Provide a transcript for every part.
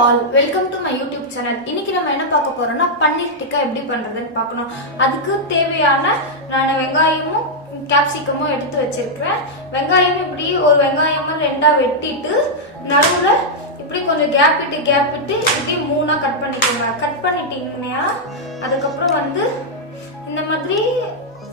All welcome to my YouTube channel. இன்னைக்கு நம்ம என்ன பார்க்க போறோம்னா பன்னீர் டிக்கா எப்படி பண்றதுன்னு பார்க்கணும். அதுக்கு தேவையான நான் வெங்காயமும் கேப்சிகமும் எடுத்து வச்சிருக்கிறேன். வெங்காயம் இப்படி ஒரு வெங்காயமும் ரெண்டா வெட்டிட்டு நடுவுல இப்படி கொஞ்சம் கேப் விட்டு இப்படி மூணா கட் பண்ணிக்கோங்க. கட் பண்ணிட்டீங்கன்னா அதுக்கப்புறம் இந்த மாதிரி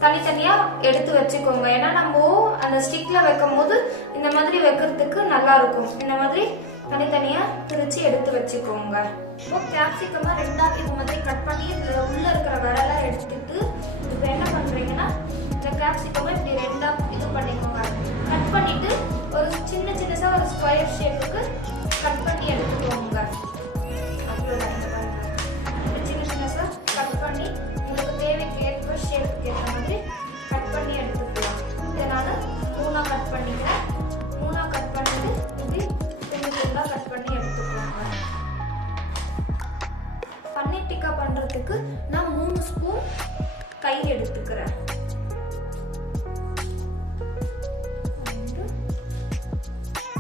தனித்தனியா எடுத்து வச்சுக்கோங்க. ஏன்னா நம்ம அந்த ஸ்டிக்ல வைக்கும் போது இந்த மாதிரி வைக்கிறதுக்கு நல்லா இருக்கும். இந்த மாதிரி தனித்தனியா பிரிச்சு எடுத்து வச்சுக்கோங்க. இப்போ கேப்சிகமா ரெண்டா இது மாதிரி கட் பண்ணி இதுல உள்ள இருக்கிற விரலை எடுத்துட்டு இப்போ என்ன பண்றீங்கன்னா இந்த கேப்சிகமா இப்படி ரெண்டா இது பண்ணிக்கோங்க. கட் பண்ணிட்டு ஒரு சின்னசா ஒரு ஸ்கொயர் ஷேப்புக்கு கட் பண்ணி எடுத்துக்கோங்க. அவ்வளவுதான். சின்னசா கட் பண்ணி உங்களுக்கு தேவைக்கு ஏற்ப ஷேப்புக்கு ஏற்ற மாதிரி கட் பண்ணி எடுத்துக்கலாம். இதனால மூணா கட் பண்ணிக்கிறேன். மூணா கட் பண்ணிட்டு இப்படி துண்டா கட் பண்ணி எடுத்துக்கோங்க. பன்னீர் டிக்கா பண்றதுக்கு நான் 3 ஸ்பூன் தயிர் எடுத்துக்கிறேன்.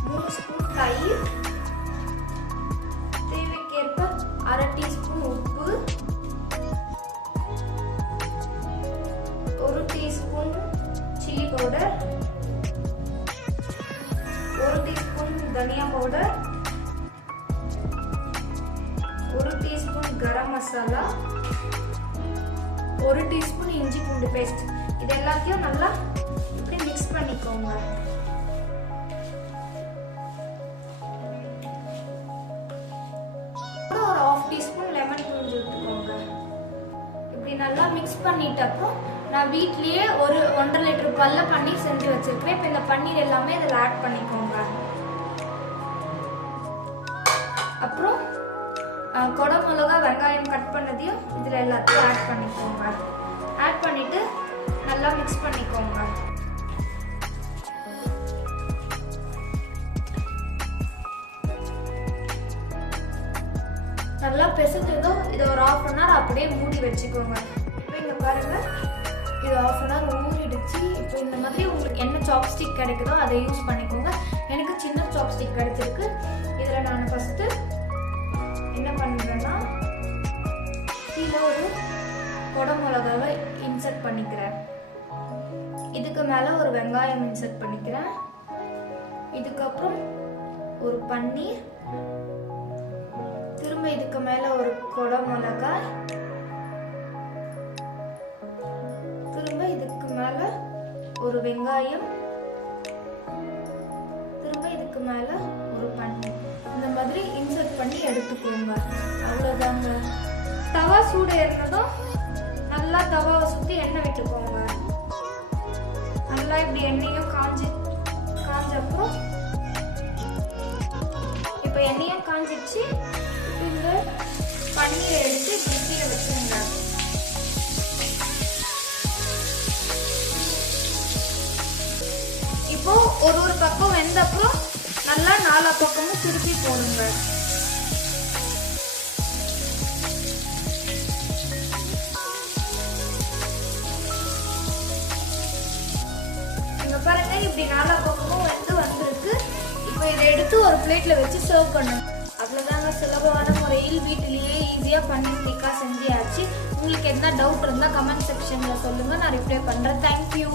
3 ஸ்பூன் தயிர், தேவைக்கேற்ப 1/2 டீஸ்பூன் உப்பு, 1 டீஸ்பூன் சில்லி பவுடர், 1 டீஸ்பூன் தனியா powder, 1 teaspoon garam masala, 1 teaspoon இஞ்சி பூண்டு பேஸ்ட். இது எல்லாத்தையும் நல்லா இப்படி மிக்ஸ் பண்ணிக்கோங்க. ஒரு 1/2 டீஸ்பூன் லெமன் புழிஞ்சு விட்டுக்கோங்க. இப்படி நல்லா மிக்ஸ் பண்ணிட்ட அப்புறம் நான் வீட்லயே ஒரு 1.5 லிட்டர் பல்ல பன்னீர் செஞ்சு வச்சிருக்கேன். இப்போ இந்த பன்னீர் எல்லாமே இதில் ஆட் பண்ணிக்கோங்க. அப்புறம் கொடை மிளகா வெங்காயம் கட் பண்ணதையும் இதில் எல்லாத்தையும் ஆட் பண்ணிக்கோங்க. ஆட் பண்ணிட்டு நல்லா மிக்ஸ் பண்ணிக்கோங்க. நல்லா பிசைஞ்சதும் இதை ஒரு 1/2 அன் ஹவர் அப்படியே மூடி வச்சுக்கோங்க. இப்போ இங்க பாருங்க, இது 1/2 அன் ஹவர் ஊறிடுச்சு. இப்போ இந்த மாதிரி உங்களுக்கு என்ன சாப்ஸ்டிக் கிடைக்குதோ அதை யூஸ் பண்ணிக்கோங்க. எனக்கு சின்ன சாப்ஸ்டிக் கிடைச்சிருக்கு. இதில் நான் ஃபர்ஸ்ட் என்ன பண்ணுறேன்னா கீழே ஒரு கொடை மிளகாவை இன்சர்ட் பண்ணிக்கிறேன். இதுக்கு மேலே ஒரு வெங்காயம் இன்சர்ட் பண்ணிக்கிறேன். இதுக்கப்புறம் ஒரு பன்னீர், திரும்ப இதுக்கு மேல ஒரு கொடை மிளகாய், திரும்ப இதுக்கு மேல ஒரு வெங்காயம், திரும்ப இதுக்கு மேல ஒரு பன்னீர். இந்த மாதிரி இன்சர்ட் பண்ணி எடுத்துக்கோங்க. அவ்வளவுதாங்க. தவா சூடு ஏறினதும் நல்லா தவாவை சுத்தி எண்ணெய் விட்டுக்கோங்க. நல்லா இப்படி எண்ணெயும் காஞ்சப்போ இப்போ எண்ணெயும் காஞ்சிடுச்சு. இந்த பன்னீரை எடுத்து கீழே வச்சுருங்க. இப்போ ஒரு பக்கம் வெந்தப்போ நல்லா 4 பக்கமும் திருப்பி போடுங்க. இங்க பாருங்க, இப்படி 4 பக்கமும் வந்திருக்கு. இப்போ இதை எடுத்து ஒரு பிளேட்ல வச்சு சர்வ் பண்ணுங்க. அவ்வளவுதாங்க. சுலபமான முறையில் வீட்டிலேயே ஈஸியா பன்னீர் டிக்கா செஞ்சியாச்சு. உங்களுக்கு எந்த டவுட் இருந்தா கமெண்ட் செக்ஷன்ல சொல்லுங்க, நான் ரிப்ளை பண்றேன். தேங்க்யூ.